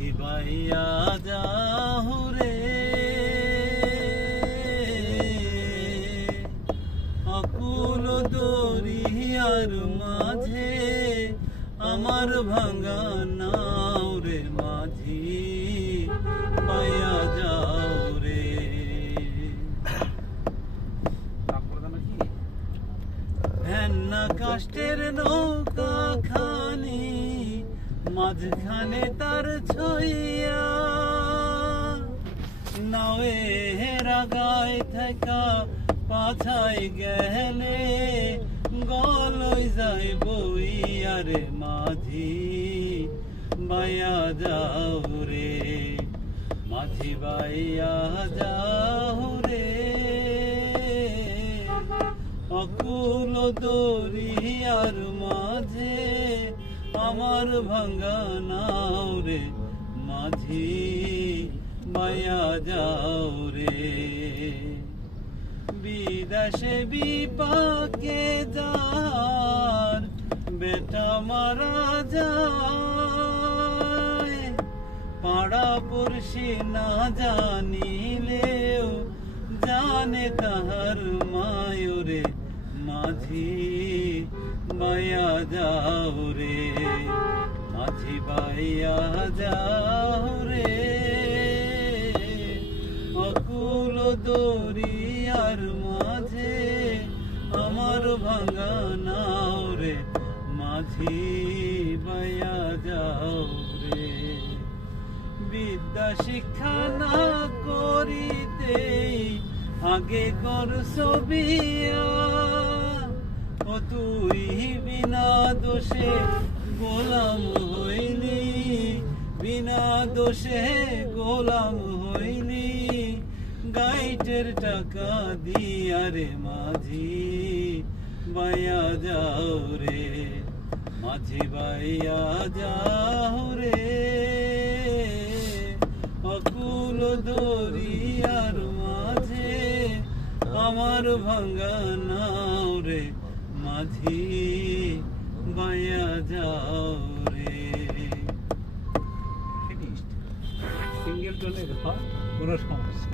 মাঝি বাইয়া যাও রে অকুল দরিয়ার মাঝে আমার ভাঙা নাও রে মাঝি বাইয়া যাও রে। ভেন্না কাষ্টের নৌকা খানি মাঝখানে তার ছইয়া নাওয়ে রাগায় থাকা পাছাই গেলে গলই যায় বইয়া রে মাঝি বাইয়া যাও রে মাঝি বাইয়া যাও রে অকুল দরিয়ার মাঝে আমার ভাঙা নাও রে মাঝি বাইয়া যাও রে। বিদেশে বিপাকে যার বেটা মারা যায় পাড়া পড়শি না জানিলেও জানে তাহার মায়রে মাঝি বাইয়া যাও রে মাঝি বাইয়া যাও রে অকুল দরিয়ার মাঝে আমার ভাঙা নাও রে মাঝি বাইয়া যাও রে। বিদ্যা শিক্ষা না করিতে আগে করছ বিয়া ও তুই বিনা দোষে গোলাম হইলি বিনা দোষে গোলাম হইলি গাইটের টাকা দিয়া রে মাঝি বাইয়া যাও রে মাঝি বাইয়া যাও রে অকুল দরিয়ার মাঝে আমার ভাঙা নাও রে মাঝি বাইয়া যাও রে। সিঙ্গেল টোনের কোনো সমস্যা